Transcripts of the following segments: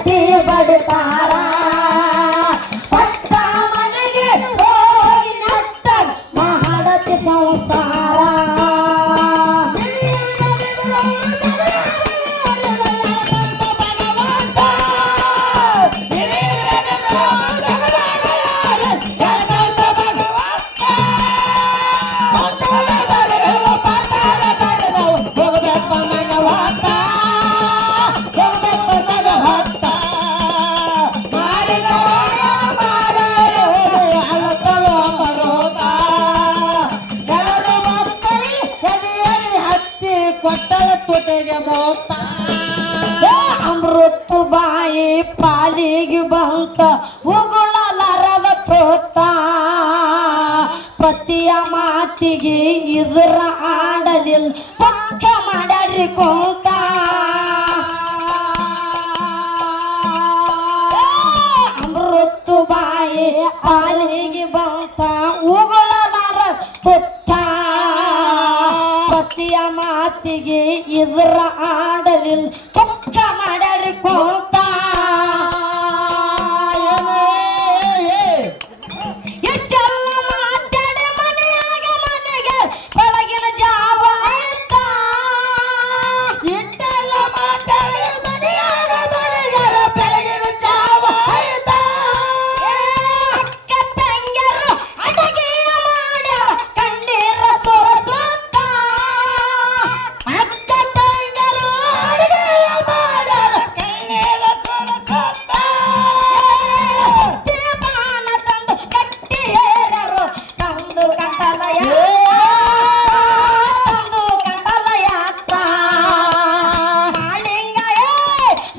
ಬಟ್ಟಿ ಬಡ್ತಾರ ಪಟ್ಟ ಮನೆಗೆ ಹೋಗಿ ನಟ್ಟ ಮಾಡತಿ ಸಂಸಾರ ಅಮೃತ ಬಾಯಿ ಪಾಲಿಗೆ ಬಂತ ಉಗುಳಲಾರದ ತೋತ ಪತಿಯ ಮಾತಿಗೆ ಇದ್ರ ಆಡಲಿಲ್ಲ ಪಕ್ಕ ಮಾಡ್ಯಾರಿ ಕೊಂತ ಅಮೃತ ಬಾಯಿ ಪಾಲಿಗೆ ಬಂತ ಉಗುಳಲಾರ ತೋತ ಪತಿಯ ಮಾತಿಗೆ ಇದ್ರ ಆಡಲಿಲ್ಲ ಪಕ್ಕ ಮಾಡ್ಯಾರಿ ಕೊಂತ ಎಷ್ಟೆಲ್ಲ ಮಾತಾಡಿ ಮನೆಗೆ ಬೆಳಗಿನ ಜಾವ ಆಯ್ತಾ ಎಷ್ಟೆಲ್ಲ ಮಾತಾಡಿ ಮನೆಗೆ ಬೆಳಗಿನ ಜಾವ ಆಯ್ತಾ ಅಕ್ಕ ತಂಗಿಯರು ಅಡುಗೆ ಮಾಡ್ಯಾರ ಕಣ್ಣೀರ ಸುರಸುತ್ತ ಅಕ್ಕ ತಂಗಿಯರು ಅಡುಗೆ ಮಾಡ್ಯಾರ ಕಣ್ಣೀರ ಸುರಸುತ್ತ ದೀಪಾನ ತಂದು ಕಟ್ಟಿ ಹೇರರು ತಂದು ಕಂಡಲಯ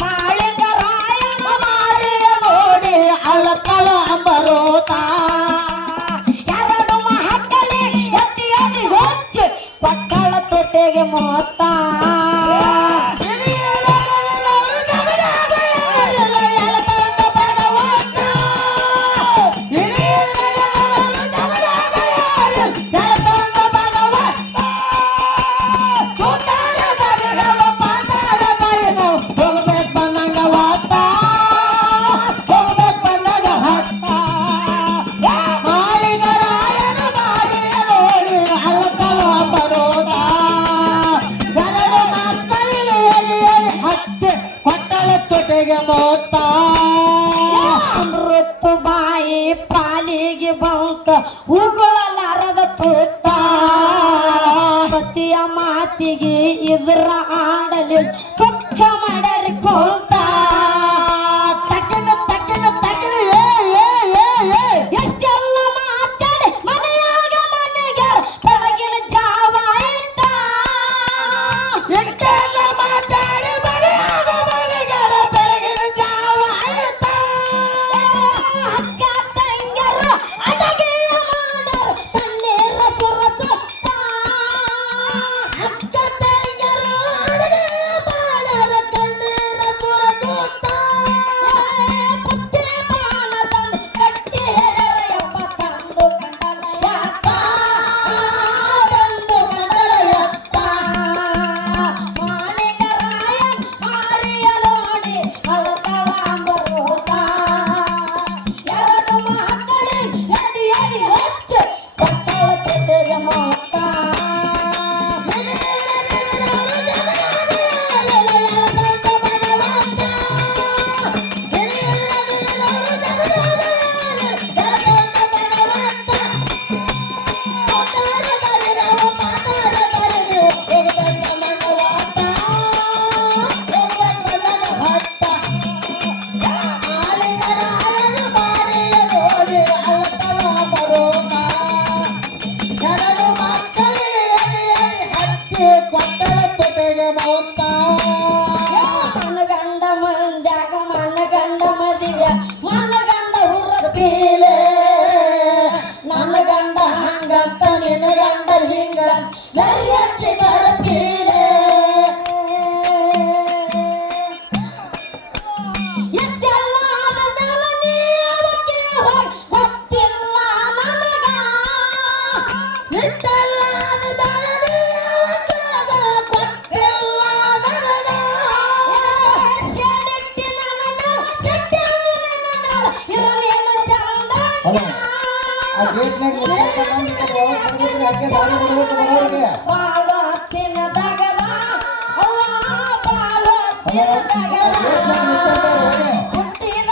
ಮಾಳಿಂಗರಾಯನ ಮಾರಿಯ ನೋಡಿ ಅಳಕಳ ಅಂಬರೋತ ಎರಡು ಮಹಕ್ಕಳಿ ಎತ್ತಿಯಲ್ಲಿ ಹೊಚ್ಚಿ ಪಕ್ಕಳ ತೊಟ್ಟೆಗೆ ಮೋತ ಅಮೃತ ಬಾಯಿ ಪಾಲಿಗೆ ಬಂತ ಉಗುಳಲಾರದ ತೂತ ಪತಿಯ ಮಾತಿಗೆ ಇದ್ರ ಆಡಲಿಲ್ಲ ಪಕ್ಕ ಮಾಡ್ಯಾರಿ ಕೊಂತ ತಕ್ಕನ ತಕ್ಕನ ತಕ್ಕನ ಎಷ್ಟೆಲ್ಲ ಮಾತಾಡಿ ಮನೆಗೆ ಬೆಳಗಿನ ಜಾವ ಆಯ್ತಾ ಎಷ್ಟೆಲ್ಲ ಮಾತಾಡಿ ಮನೆಗೆ ಬೆಳಗಿನ ಜಾವ ಆಯ್ತಾ ಅಕ್ಕ ತಂಗಿಯರು ಅಡುಗೆ ಮಾಡ್ಯಾರ ಆ ಗೇಟ್ನಾಗ ಹಂಗೆ ದಾರಿ ಬಿಡ್ಬೇಕು ಬರೋರಿಗೆ. ಬಾಳ ತಿನ್ನದಾಗಲ್ಲ ಅವ್ವ ಬಾಳ ತಿನ್ನದಾಗಲ್ಲ ಹುಟ್ಟಿದ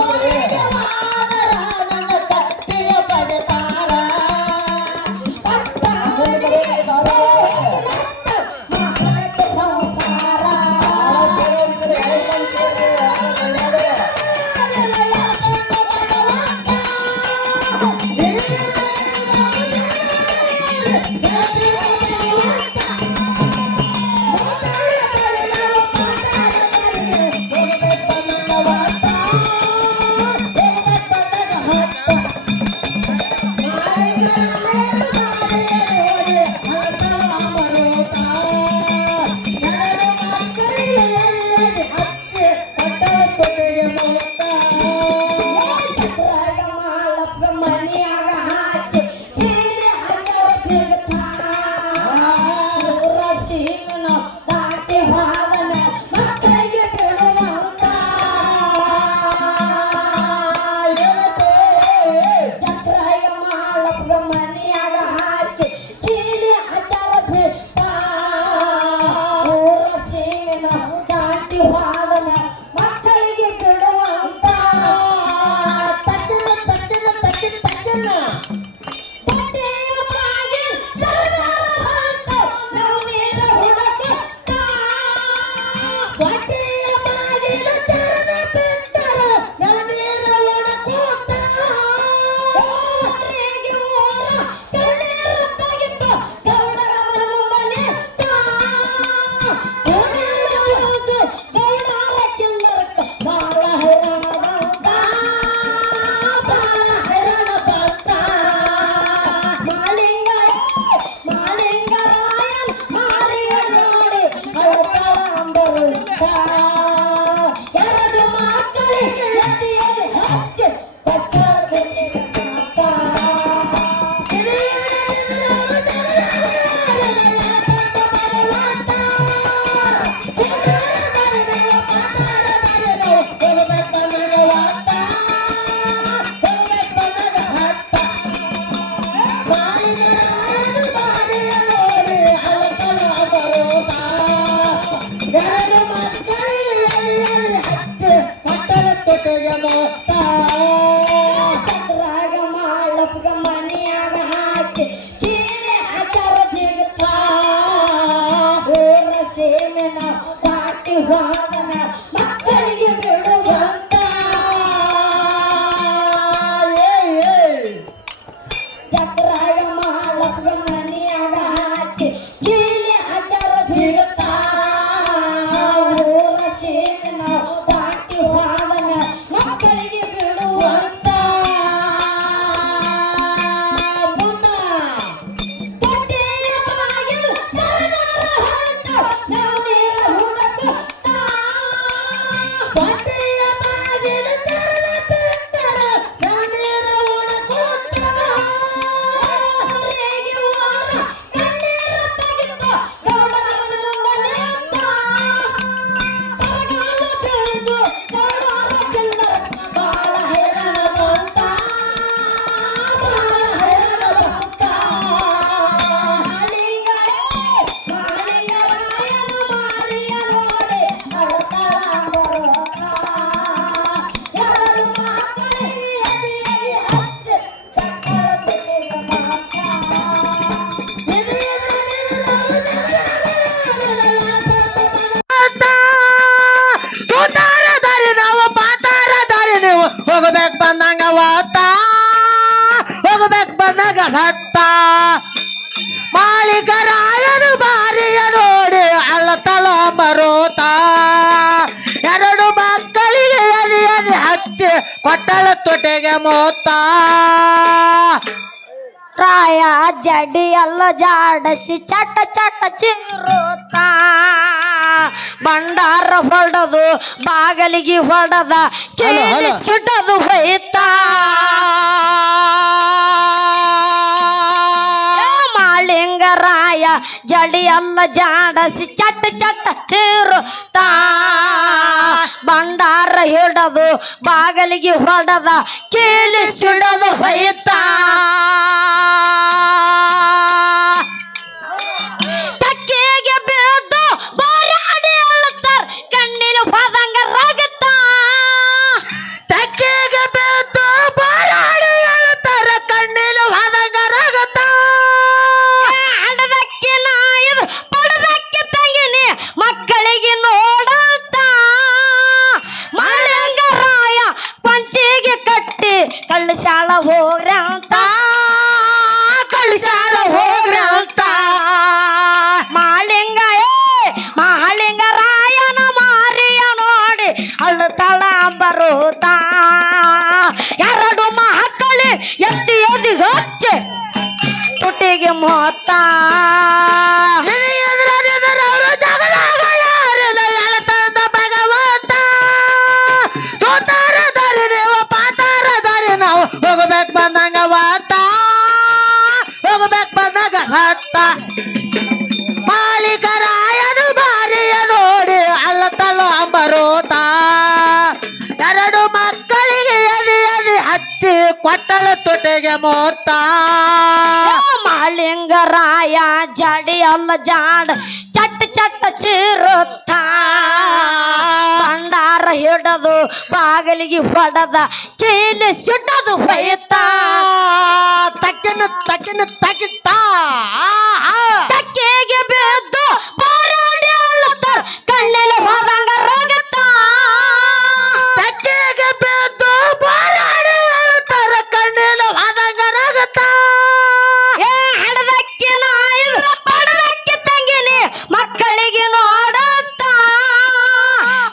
ಊರಿಗೆ ಮಾದರ ನನ್ನ ಕಟ್ಟಿಯ ಪಡೆತಾರ ಪಟ್ಟ ಸಂಸಾರ ಮಕ್ಕಳಿಗೆ ಬಿಡುವಂತ ತಟ್ಟಿನ ತಟ್ಟಿನ ತಟ್ಟಿನ ತಟ್ಟಿನ ಪಟ್ಟೆಯ ಬಾಗಿಲ್ ತರಹಂತ ನಾವು ನೀರ ಹುಡುಕುತ್ತ ಪಟ್ಟೆಯ ಬಾಗಿಲ ತೆರೆದ ಬಿಟ್ಟರ ನಾವು ನೀರ ಹುಡುಕುತ್ತ ಊರಿಗೆ ಊರ ಕಣ್ಣೀರ ತೆಗಿತು ಗೌಡರ ಮನೆತ್ತ ಓಣಿಯ ಹೋಗು ಗೌಡರ ಕಿಲ್ಲರಕ್ಕ ಬಾಳ ಹೈರಾಣ ಬಂತ ಬಾಳ ಹೈರಾಣ ಬಂತ ಮಾಲಿಂಗರಾಯನ್ ಮಾರಿಯ ನೋಡಿ ಅಳತಾಂಬರು ಎರಡು ಮಕ್ಕಳಿಗೆ ಎದೆಯಲ್ಲಿ ಹಚ್ಚಿ ಪಟ್ಟದಿಗೆ ಮನೆಯಾಗ ಹಾಕಿ ಕೀರೆ ಹಚ್ಚರ ಸಿಗುತ್ತಾ ಊರ ಸೇಮೆನ ಕಾಟಿ ಹೋದನ ಮಕ್ಕಳಿಗೆ ಬಿಡುವಂತ ಚಕ್ರಾಯ ಮಾಳಪ್ಪ ಮನೆಯಾಗ ಹಾಕಿ ಕೀಲೆ ಹಚ್ಚರ ಸಿಗುತ್ತಾ ಊರ ಸೇಮೆನ ಕಾಟಿ ಹೋದನ ಮಕ್ಕಳಿಗೆ ಬಿಡುವಂತ ಪಟ್ಟೆಯ ಬಾಗಿಲ್ ತರಹಂತ ನಾವು ನೀರ ಹುಡುಕುತ್ತ ಪಟ್ಟೆಯ ಬಾಗಿಲ ತೆರೆದ ಬಿಟ್ಟರ ನಾವು ನೀರ ಹುಡುಕುತ್ತ ಊರಿಗೆ ಊರ ಕಣ್ಣೀರ ತೆಗಿತು ಗೌಡರ ಮನೆತ್ತ ಬರಗಾಲ ಬೆಳೆದು ಗೌಡರ ಕಿಲ್ಲರ ಬಾಳ ಹೈರಾಣ ಬಂತ ಬಾಳ ಹೈರಾಣ ಬಂತ ಮಾಲಿಂಗರಾಯನು ಮಾರಿಯ ನೋಡಿ ಅಳತಾಂಬರು ಎರಡು ಮಕ್ಕಳಿಗೆ ಎದೆಯಲ್ಲಿ ಹಚ್ಚಿ ಕಕ್ಕಳ ಬಿಟ್ಟಿಗೆ ಸುತಾರ ದಾರಿ ನಾವು ಪಾತಾರ ದಾರಿ ನೀವು ಹೋಗ್ಬೇಕು ಬಂದಂಗ ವಾತ ಹೋಗ್ಬೇಕು ಬಂದಾಗ ಹತ್ತ ಮಾಲಿಕರಾಯನು ಬಾರಿಯ ನೋಡಿ ಅಳ್ಳತಳ ಮರೋತ ಎರಡು ಮಕ್ಕಳಿಗೆ ಎದೆ ಎದೆ ಹಚ್ಚಿ ಕೊಟ್ಟಳ ತೊಟೆಗೆ ಮೋತ ರಾಯ ಜಡಿ ಎಲ್ಲ ಜಾಡಸಿ ಚಟ ಚಟ ಚಿರುತ್ತ ಭಂಡಾರ ಹೊಡೆದು ಬಾಗಲಿಗೆ ಹೊಡೆದ ಕೇಳಿ ಸುಡದು ಹೋಯ್ತಾ ಮಾಳಿಂಗರಾಯ ಜಡಿ ಎಲ್ಲ ಜಾಡಸಿ ಚಟ ಚಟ ಚಿರುತ್ತ ಭಂಡಾರ ಹಿಡದು ಬಾಗಲಿಗೆ ಹೊಡದ ಕೀಲಿ ಸುಡದು ಹೋಯ್ತಾ ತಕ್ಕಿಗೆ ಬಿದ್ದು ಬೋರಾಡಿ ಅಳ್ತಾರ ಕಣ್ಣಿನ ಹೋದಂಗ ರಗತ ತಕ್ಕಿಗೆ ಬಿದ್ದು ಬೋರಾಡಿ ಅಳ್ತಾರ ಕಣ್ಣಿನ ಹೋದಂಗ ರಗತ ಹಡದಕ್ಕೆ ನಾಯದು ಪಡದಕ್ಕೆ ತಂಗಿನಿ ಮಕ್ಕಳಿಗೆ ನೋಡಂತ ಮಾಳಿಂಗರಾಯ ಪಂಚಿಗೆ ಕಟ್ಟಿ ಕಳ್ಸಾಳ ಹೋಗ್ರಂತ ಕಳಿಸಾರ ಹೋಗ್ರಂತ ಮಹಾಲಿಂಗರಾಯನ ಮಾರಿಯ ನೋಡಿ ಅಳ್ತಾಳ ಬರುತ್ತಾ ಎರಡು ಮಕ್ಕಳಿ ಎತ್ತಿ ಎದಿಗೆ ಹಚ್ಚೆ ತುಟಿಗೆ ಮೊತ್ತ ಅವರು ಜಗದಾಗ ಯಾರಿಲ್ಲ ಎಳತಂದ ಭಗವಂತ ಸೋತಾರ ದಾರಿ ನೀವು ಪಾತಾರ ದಾರಿ ನಾವು ಹೋಗ್ಬೇಕು ಬಂದಂಗ ವಾತ ಹೋಗ್ಬೇಕು ಬಂದಾಗ ಹತ್ತ ಮಾಲೀಕರಾಯನು ಬಾರಿಯ ನೋಡಿ ಅಲ್ಲತಲ್ಲ ಅಂಬರೋತ ಎರಡು ಮಕ್ಕಳಿಗೆ ಎದಿ ಎದಿ ಹಚ್ಚಿ ಕೊಟ್ಟಳ ತುಟಿಗೆ ಮೋತ ಮಾಳಿಂಗರಾಯ ಜಡಿ ಅಲ್ಲ ಜಾಡ ಚಟ್ ಚಟ್ಟ ಚಿರುತ್ತ ಭಂಡಾರ ಹಿಡದು ಬಾಗಿಲಿಗೆ ಹೊಡದ ಕೀಲಿ ಸುಡದು ಹೋಯ್ತಾ ತಕ್ಕಿನ ತಕ್ಕಿನ ತಕ್ಕಿತ್ತ ತಕ್ಕಿಗೆ ಬಿದ್ದು ಬೋರಾಡಿ ಅಳ್ತಾರ ಕಣ್ಣಲ್ಲಿ ಹೋದಂಗ ರಗತ ತಕ್ಕಿಗೆ ಬಿದ್ದು ಬೋರಾಡಿ ಅಳ್ತಾರ ಕಣ್ಣಿನ ಹೋದಂಗ ರಗತ ಹಡದಕ್ಕೆ ನಾಯದು ಪಡದಕ್ಕೆ ತಂಗಿನಿ ಮಕ್ಕಳಿಗೆ ನೋಡಂತ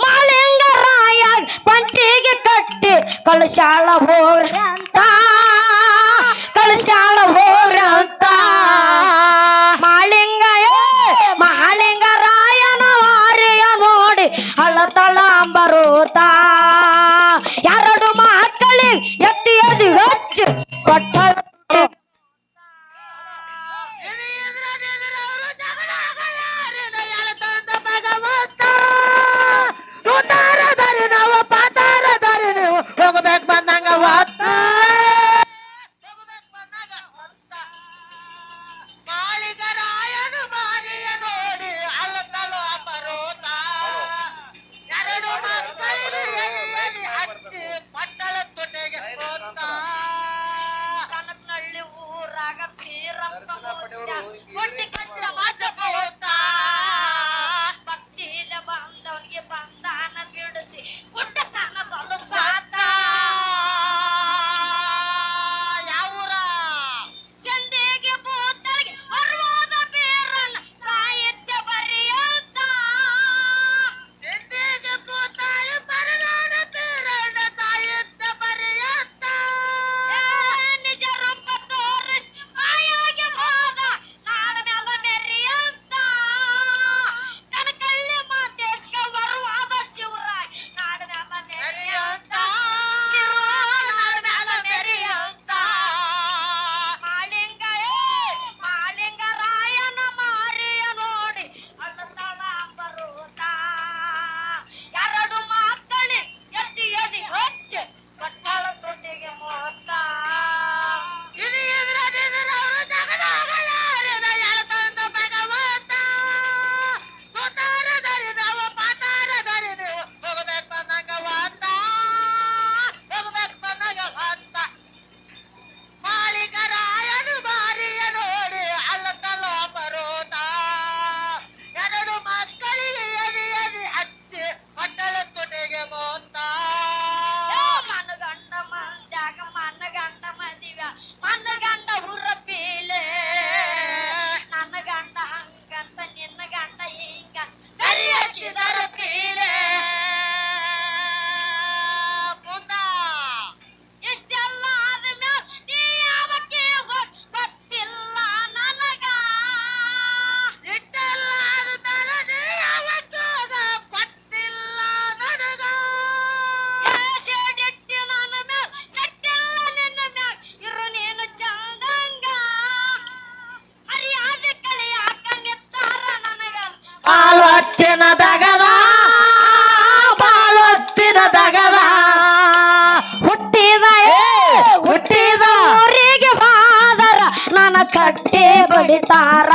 ಮಾಳಿಂಗರಾಯ ಪಂಚಿಗೆ ಕಟ್ಟಿ ಕಳಶಾಳ ಹೋಗ್ರಂತ ಕಳಶಾಳ ಹೋಗ್ರಂತ ಮಹಾಲಿಂಗರಾಯನ ವಾರಿಯ ನೋಡಿ ಅಳತಳ ಬರುತ್ತ ಎರಡು ಮಕ್ಕಳಿಗೆ ಎತ್ತಿ ಎದಿ ಹಚ್ಚಿ ಕೊಟ್ಟಳ ಹೋಗ್ಬೇಕು ಬಂದಂಗ ವಾತ ಸಂಸಾರ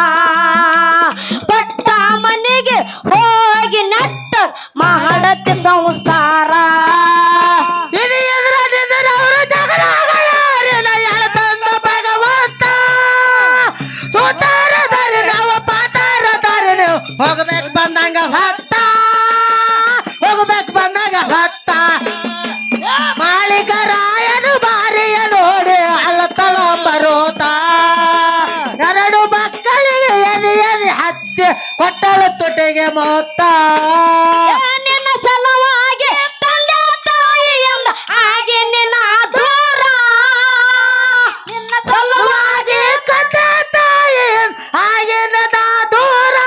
ಪಟ್ಟ ಮನೆಗೆ ಹೋಗಿ ನೆಟ್ಟ ಮಾಡತಿ ಸಂಸಾರ ಇದು ಎದುರಾದಿದ್ದರೆ ಅವರು ಜಗಳ ತಂದ ಭಗವಂತ ಸೋತಾರ ದಾರಿ ನಾವು ಪಾತಾರ ದಾರಿ ನೀವು ಹೋಗ್ಬೇಕು ಬಂದಂಗ ಹತ್ತ ಹೋಗ್ಬೇಕು ಬಂದಾಗ ಹತ್ತ ಮಾಲೀಕರಾಯನು ಬಾರಿಯ ನೋಡಿ ಅಲ್ಲತಳ ಬರೋತ ಎರಡು ಮಕ್ಕಳಿಗೆ ಎದೆ ಹತ್ತಿ ಕೊಟ್ಟಳು ತುಟಿಗೆ ಮೊತ್ತ ನಿನ್ನ ಸಲುವಾಗಿ ತಂದೆ ತಾಯಿಯಿಂದ ಹಾಗೆ ನಿನ್ನ ದೂರ ನಿನ್ನ ಸಲುವಾಗಿ ಕಟ್ಟ ತಾಯಿ ಆಗಿನ ದೂರ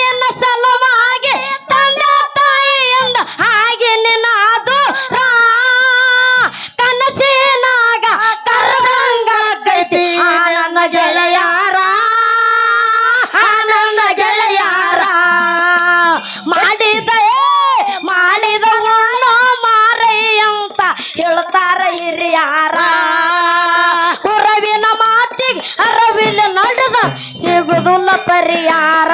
ನಿನ್ನ ಸಲುವಾಗಿ ತಂದೆ ತಾಯಿಯಿಂದ ಹಾಗೆ ನಿನ್ನ ದೂರ ಕನಸಿನಾಗ ಕರೆದಂಗ ಕೈತಿ ನನ್ನ ಗೆಳೆಯಾರ ನನ್ನ ಗೆಳೆಯಾರ ಮಾಡಿದ ಉಣ್ಣೋ ಮಾರೈ ಅಂತ ಹೇಳ್ತಾರ ಹಿರಿಯಾರ ಕುರವಿನ ಮಾತಿಗೆ ಅರವಿನ ನಡೆದ ಸಿಗುದಿಲ್ಲ ಪರಿಹಾರ